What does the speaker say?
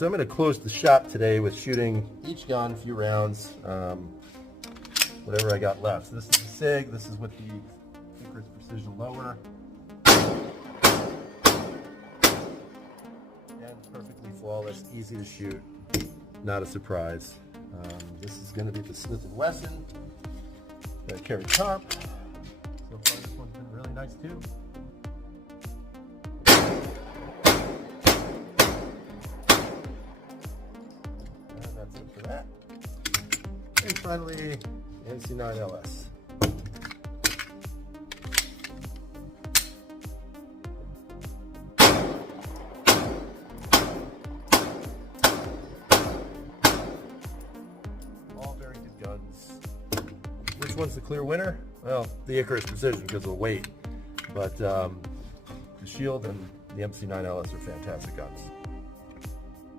So I'm going to close the shop today with shooting each gun a few rounds, whatever I got left. So this is the SIG, this is with the Icarus Precision Lower. And perfectly flawless, easy to shoot, not a surprise. This is going to be the Smith & Wesson that I carry top. So far this one's been really nice too. And that's it for that. And finally, MC9 LS. All very good guns. Which one's the clear winner? Well, the Icarus Precision because of the weight, but the Shield and the MC9 LS are fantastic guns.